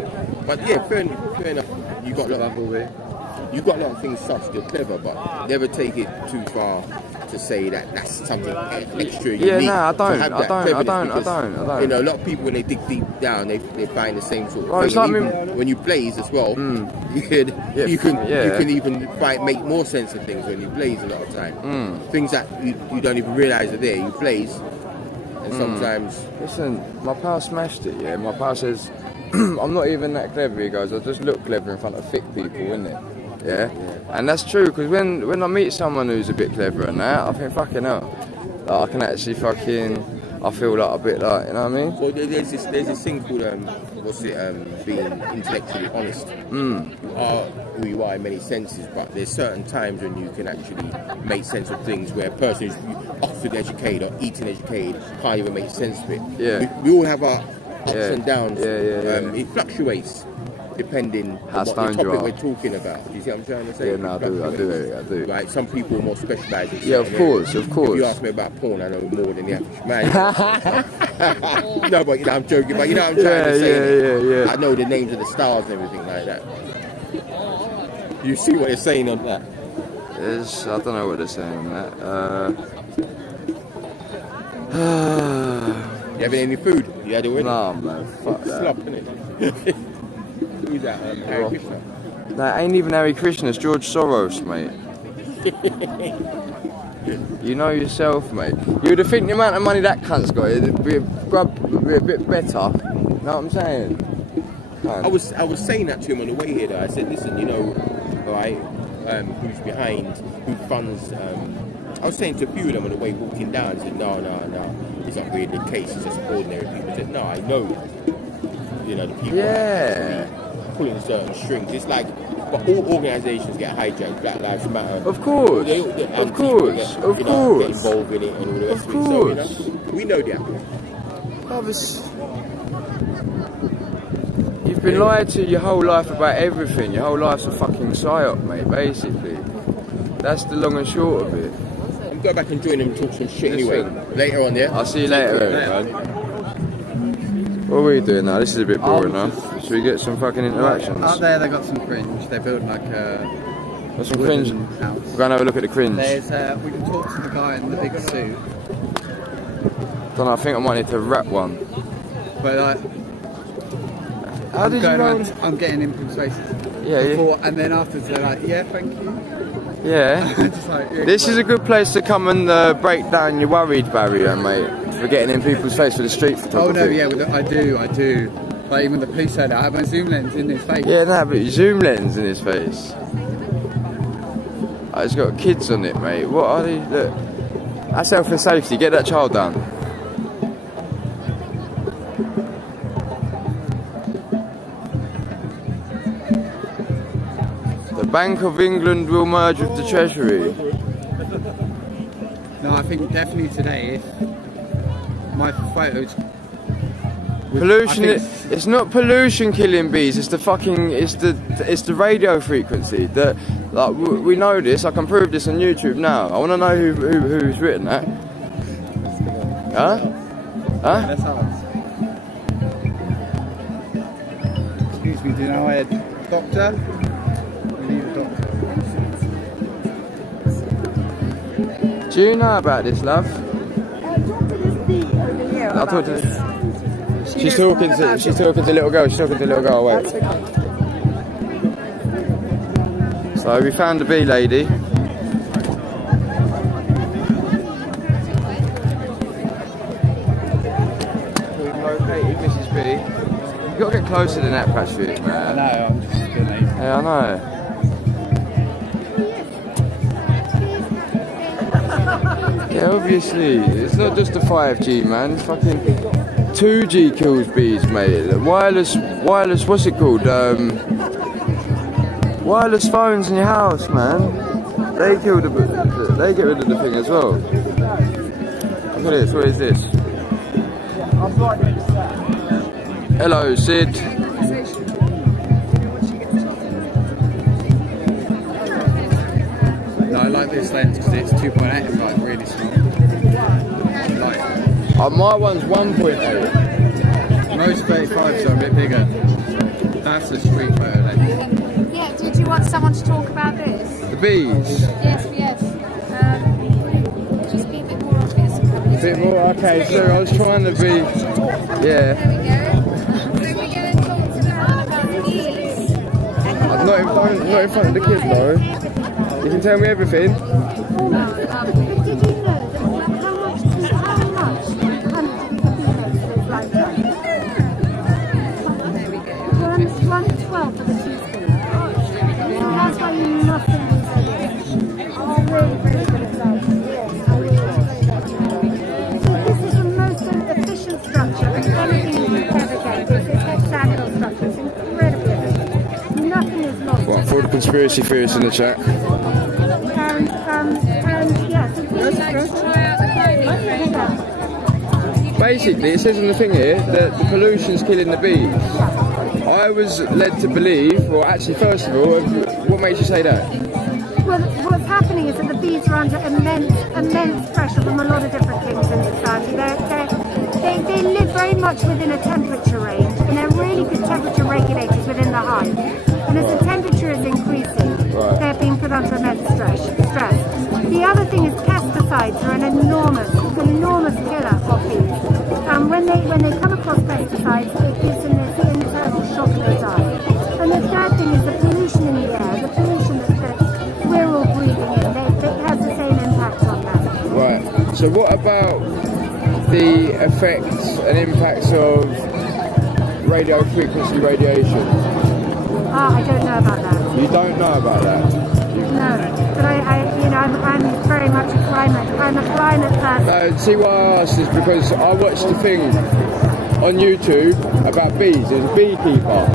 But yeah, fair enough. You got a lot of things such you're clever, but never take it too far to say that that's something extra unique. Yeah, nah, I don't. You know, a lot of people when they dig deep down, they find the same sort of thing. Like when you blaze as well, you can even make more sense of things when you blaze a lot of time. Things that you don't even realise are there. You blaze, and sometimes. Listen, my pal smashed it. Yeah, my pal says I'm not even that clever. He goes, I just look clever in front of thick people, innit? Yeah, and that's true, because when I meet someone who's a bit clever and that, I think fucking hell, like, I can actually I feel like a bit like, you know what I mean? Well, there's this thing called being intellectually honest. You are who you are in many senses, but there's certain times when you can actually make sense of things where a person who's Oxford educated or Eton educated can't even make sense of it. Yeah, we all have our ups and downs. It fluctuates depending on what the topic we're talking about. Do you see what I'm trying to say? Yeah, no, I do. Right, some people are more specialised in of course. If you ask me about porn, I know more than the average man. No, but you know, I'm joking. But you know what I'm trying to say? I know the names of the stars and everything like that. You see what you're saying on that? I don't know what they're saying on that. You having any food? You had it already? Nah, man, fuck that. Slop, innit? Who's that? Harry Krishna? That ain't even Harry Krishna, it's George Soros, mate. You know yourself, mate. You would have think the amount of money that cunt's got, it'd be a bit better. You know what I'm saying? I was saying that to him on the way here, though. I said, listen, you know, right, who's behind, who funds... I was saying to a few of them on the way walking down, I said, no, it's not really the case, it's just ordinary people. I said, no, I know, you know, the people pulling certain strings. It's like, but all organisations get hijacked, Black Lives Matter. Of course, of course. Get involved in it and all the rest of it. So, you know, we know that. You've been lied to your whole life about everything. Your whole life's a fucking psyop, mate, basically. That's the long and short of it. Go back and join them and talk some shit anyway. Later on, yeah? I'll see you later, man. What are we doing now? This is a bit boring now. Should we get some fucking interactions? Out there they got some cringe. They built like a There's some cringe. House. We're going to have a look at the cringe. There's, we can talk to the guy in the big suit. Don't know, I think I might need to rap one. But how did you know? I'm getting in people's faces. Yeah. And then afterwards they're like, yeah, thank you. Yeah. Just like, this is a good place to come and break down your worried barrier, mate. For getting in people's face for the street photography. Oh no, yeah, I do. Like even the police said I have my zoom lens in his face. Yeah, no, but zoom lens in his face. It's got kids on it, mate. What are they? Look. That's health and safety. Get that child down. The Bank of England will merge with the Treasury. No, I think definitely today, if my photos... Pollution, it's not pollution killing bees, it's the fucking, it's the radio frequency. That, like, we know this, I can prove this on YouTube now. I want to know who's written that. Huh? That's ours. Excuse me, do you know a doctor? We need a doctor. Do you know about this, love? I'll talk to this. She's talking to little girl. She's talking to little girl. Wait. That's okay. So we found the bee lady. You gotta get closer than that, Patrick, man. I know, I'm just gonna. Yeah, I know. Yeah, obviously. It's not just the 5G, man. It's fucking 2G kills bees, mate. Wireless, what's it called? Wireless phones in your house, man. They kill they get rid of the thing as well. Look at this, what is this? Hello, Sid. No, I like this lens because it's 2.8 and like really small. Like, My one's 1.8. most 35s are a bit bigger. That's a sweet photo lens. Yeah, did you want someone to talk about this? The bees. Yes. Just be a bit more obvious. A bit more, okay, so I was trying to be, yeah. There we go. So we're going to talk about bees. Not in front of the kids though. You can tell me everything. Did you know that how much There we go. 112 for the teaspoon. That's why nothing is really very good at that. Yes, I will explain that to you. So this is the most efficient structure of anything you can ever get. It's a hexagonal structure. It's incredibly efficient. Nothing is lost. What, for the conspiracy theorists in the chat? And yes, Let's try out the clothing. Basically, it says on the thing here that the pollution's killing the bees. I was led to believe, well actually first of all, what makes you say that? well, what's happening is that the bees are under immense pressure from a lot of different things in society. They live very much within a temperature range, and they're really good temperature regulators within the hive. And as the temperature is increasing, they're being put under immense stress. The other thing is pesticides are an enormous killer of bees. When they come across pesticides, it gives them this internal shock to the eye. And the third thing is the pollution in the air, the pollution that we're all breathing in. It has the same impact on that. Right, so what about the effects and impacts of radio frequency radiation? I don't know about that. You don't know about that? No, but I'm very much I'm a climate person. No, see why I asked is because I watched a thing on YouTube about bees. There was a beekeeper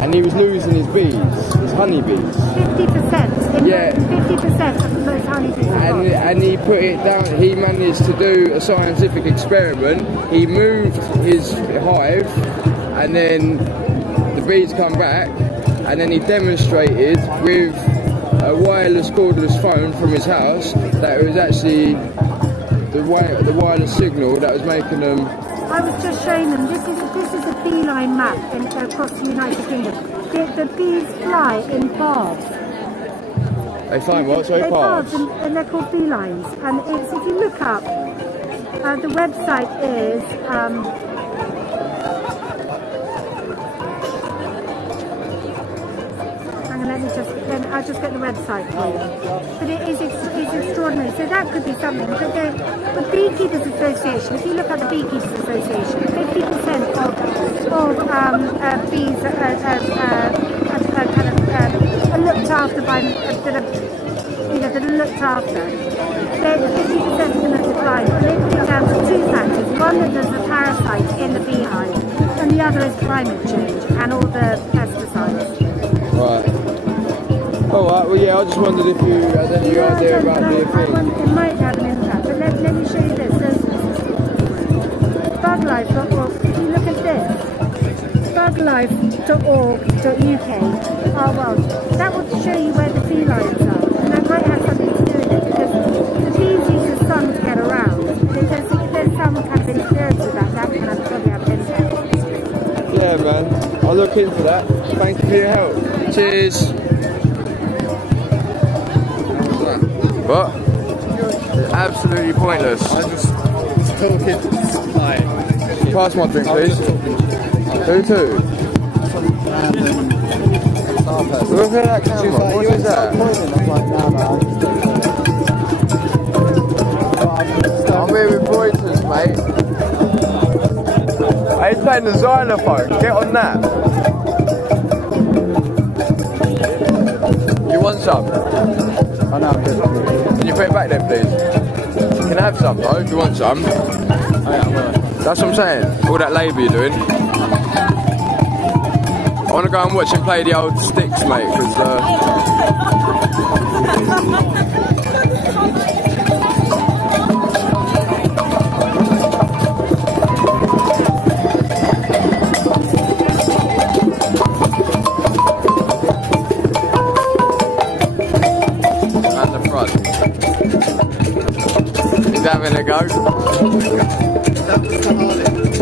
and he was losing his bees, his honeybees. 50%. Yeah. 50% of those honeybees. And he put it down, he managed to do a scientific experiment. He moved his hive and then the bees come back and then he demonstrated with a wireless cordless phone from his house that it was actually the wireless signal that was making them. I was just showing them. This is a beeline map across the United Kingdom. The bees fly in paths. They fly in what? Sorry, paths. And they're called beelines. And if you look up, the website is. I'll just get the website for you. But it's extraordinary. So that could be something. But the Beekeepers Association, if you look at the Beekeepers Association, 50% of bees are looked after by that are looked after. 50% of them are declined. And they put it down to two factors. One, that there's a parasite in the beehive, and the other is climate change and all the pesticides. Right. Alright, well yeah, I just wondered if you had any idea about the thing. It might have an impact, but let me show you this. There's buglife.org. If you look at this, buglife.org.uk. Oh well, that will show you where the felines are, and that might have something to do with it because the bees use the sun to get around. If there's some kind of interference with that can probably have an impact. Yeah, man. I'll look into that. Thank you for your help. Cheers. What? It's absolutely pointless. I just talking. Hi. Pass my drink, please. Who to? Look at that camera. What is that? I'm here with Reuters, mate. He's playing the xylophone. Get on that. You want some? I know. Can you put it back then, please? You can have some though if you want some. That's what I'm saying. All that labour you're doing. I want to go and watch him play the old sticks, mate, because around the front. He's having a go.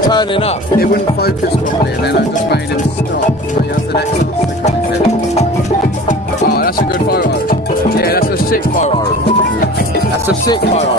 Turning up. It wouldn't focus properly, and then I just made him stop. So he has the next one stick on his head. Oh, that's a good photo. Yeah, that's a sick photo. That's a sick photo.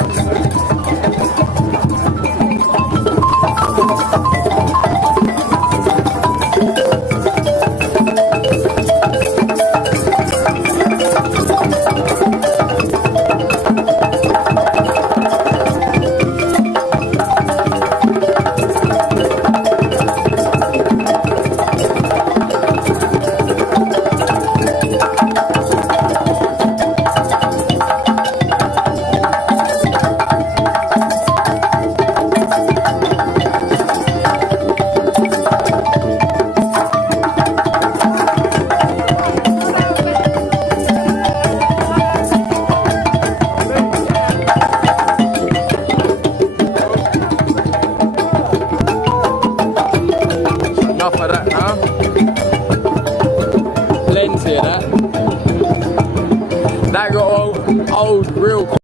Enough of that now. Plenty of that. That got old real quick.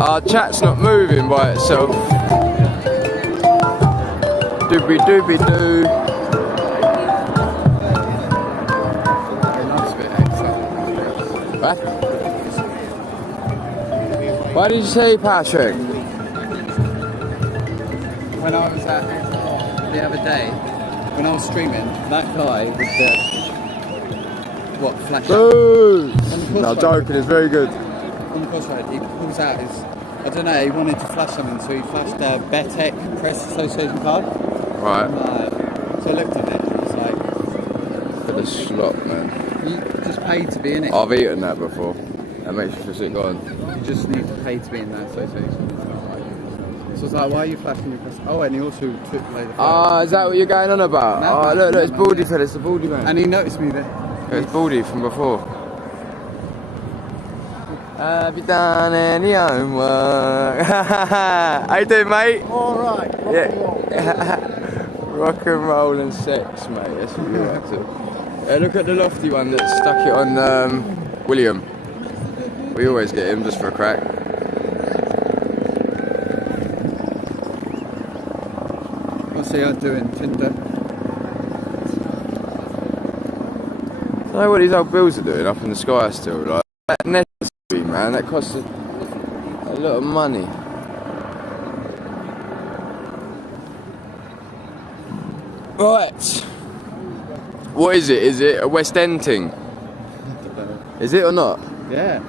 Our chat's not moving by itself. Doobie doobie doo. What? What did you say, Patrick? When I was at the other day, when I was streaming, that guy with the flash. Boo! No, joking, it's very good. On the crossroad, he pulls out his, I don't know, he wanted to flash something, so he flashed a Betec Press Association card. Right. So I looked at it, and it's like, For the slop, man. you just paid to be in it. I've eaten that before. That makes you feel sick going. You just need to pay to be in that association. So it's like, why are you flashing your press? Oh, and he also took later. Ah, is that what you're going on about? No, Oh, look, it's Baldy fella, it's the Baldy man. And he noticed me there. It's Baldy from before. Have you done any homework? How you doing, mate? Alright. Yeah. Rock and roll and sex, mate. That's what you're up to. Look at the lofty one that stuck it on William. We always get him just for a crack. What's he doing? Tinder? I don't know what these old bills are doing up in the sky still. Like that necessary, man. That costs a lot of money. Right. What is it? Is it a West End thing? Is it or not? Yeah.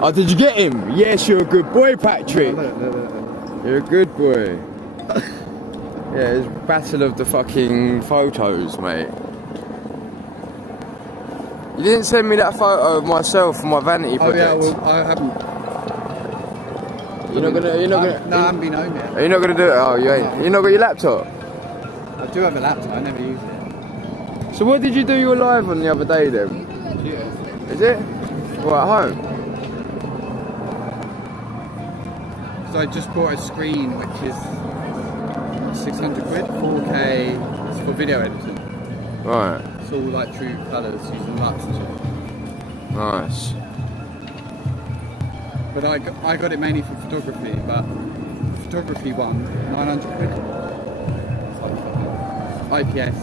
Oh, did you get him? Yes, you're a good boy, Patrick. You're a good boy. Yeah, it's battle of the fucking photos, mate. You didn't send me that photo of myself from my vanity project. Oh yeah, well, I haven't. You're not gonna. No, I haven't been home yet. Are you not gonna do it? Oh, you ain't. You not got your laptop? I do have a laptop. I never use it. So what did you do your live on the other day then? Yeah. Is it? Well, at home. So I just bought a screen which is 600 quid, 4K. It's for video editing. Right. It's all like true colours using lux and shit. Nice. But I got it mainly for photography, but photography one, 900 quid. It's like IPS,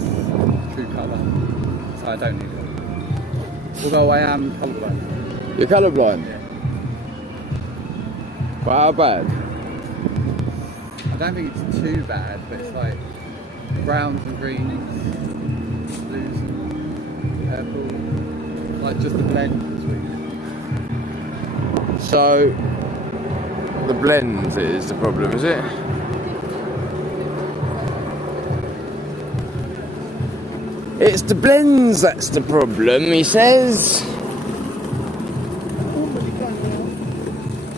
true colour, so I don't need it. Although I am colourblind. You're colourblind? Yeah. But how bad? I don't think it's too bad, but it's like browns and greens, blues and purple. Like just the blend between. So, the blend is the problem, is it? It's the blends that's the problem, he says.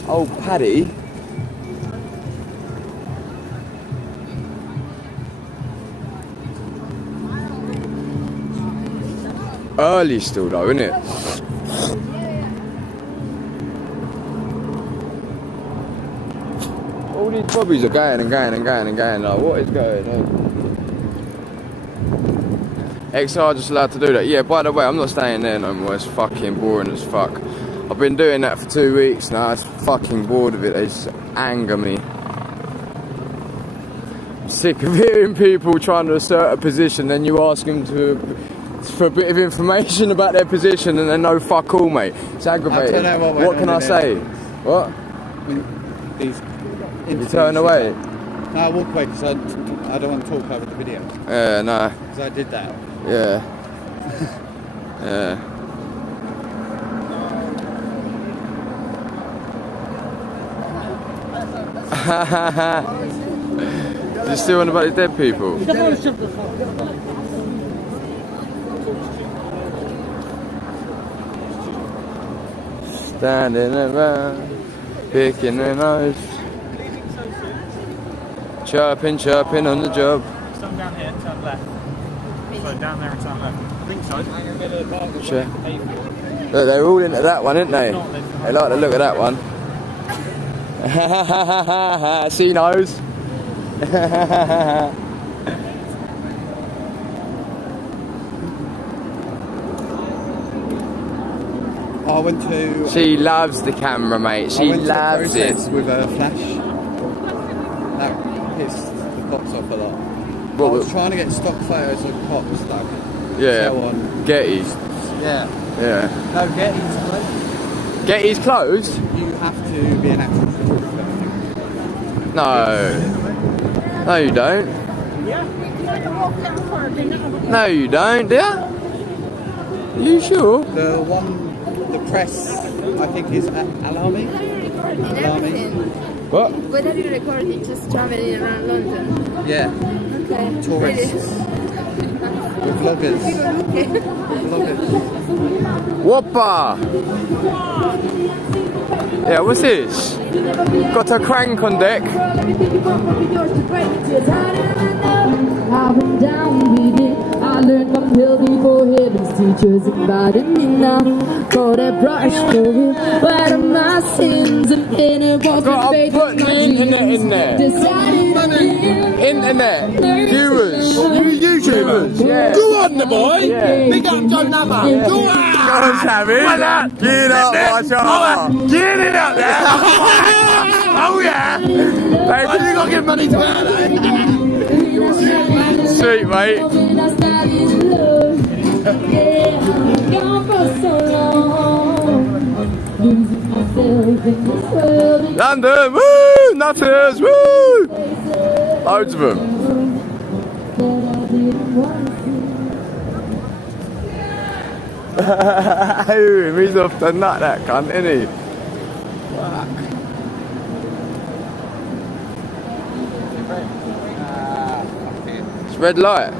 Oh, Paddy. Early still though, isn't it? All these bobbies are going and going and going and going. Like, what is going on? XR just allowed to do that. Yeah, by the way, I'm not staying there no more. It's fucking boring as fuck. I've been doing that for 2 weeks now. I'm fucking bored of it. They just anger me. I'm sick of hearing people trying to assert a position, then you ask them for a bit of information about their position and they know fuck all, mate. It's aggravating. What can I say? What? You turn away? No, I walk away because I don't want to talk over the video. Yeah, no. Because I did that. Yeah. Yeah. You still on about the dead people? Standing around, picking their nose, chirping, chirping on the job. Some down here, turn left. So down there and turn left. I think so. Sure. Look, they're all into that one, aren't they? They like the look of that one. She knows. I went to. She loves the camera, mate. She loves it. With a flash. That pissed the cops off a lot. What, I was trying to get stock photos of cops that sell on Getty's. Yeah. Yeah. No, Getty's closed. Getty's closed? You have to be an actual photographer. No. No, you don't. No, you don't, do you? Are you sure? The one, the press, I think is Alarming. What? What are you recording? Just traveling around London? Yeah. Okay. Tourists. With vloggers. Vloggers. Whopper! Yeah, what's this? Got a crank on deck. I went down with it. I learned from hell before heaven's teachers invited me now. Got a brush for it. What are my sins? And in it was the faith of my internet in there. Internet. Viewers. YouTubers. Yeah. Go on, the boy. Yeah. Big up John Number. Yeah. Go on. Go on, Sammy. Get up, my child. Get it up there. Oh, yeah. Why you got to give money to her, Sweet, mate. London, woo! Nutters, woo! Loads of them. He's off the nut, that cunt, isn't he? Fuck. It's red light.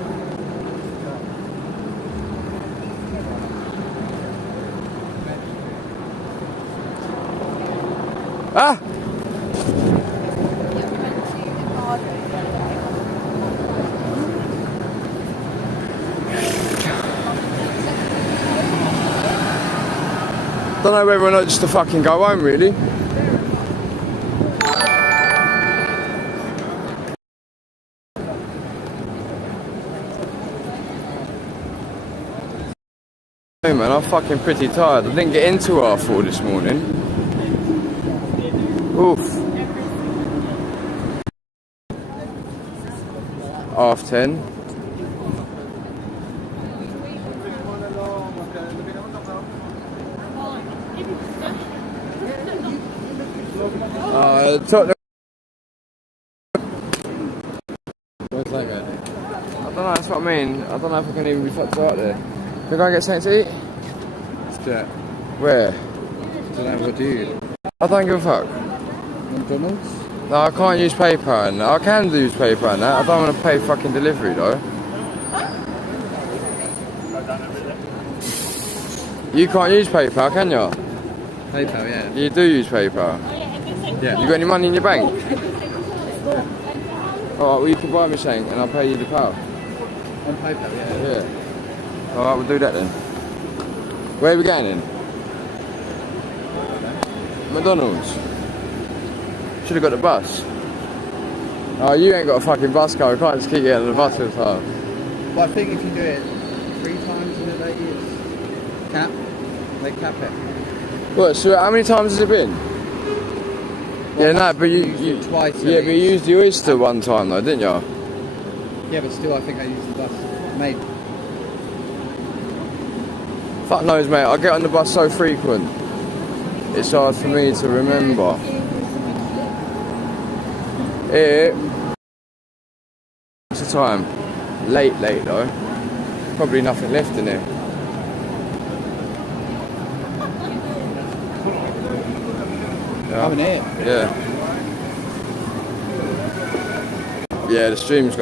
Ah! Don't know whether or not just to fucking go home, really. Hey man, I'm fucking pretty tired. I didn't get into R4 this morning. Oof. 10:30. Tottenham. Where's that going? I don't know, that's what I mean. I don't know if I can even be fucked out there. Can I get something to eat? Jet. Where? Don't know, what do you? I don't give a fuck. McDonald's? No, I can't use PayPal and that. I can use PayPal and that. I don't want to pay fucking delivery though. You can't use PayPal, can you? PayPal, yeah. You do use PayPal? Yeah. You got any money in your bank? Alright, well you can buy me something and I'll pay you the power. On PayPal, yeah. Yeah. Alright, we'll do that then. Where are we going in? McDonald's. Should have got the bus. Oh, you ain't got a fucking bus car. We can't just keep getting on the bus all the time. But I think if you do it 3 times in a day, it's cap. They cap it. What, so how many times has it been? Well, yeah, no, but you used it twice. Yeah, but you used the Oyster one time though, didn't you? Yeah, but still, I think I used the bus. Maybe. Fuck knows, mate. I get on the bus so frequent. It's hard for me to remember. What's the time? Late though. Probably nothing left in here. Yeah. I'm in here. Yeah. Yeah, the stream's gone.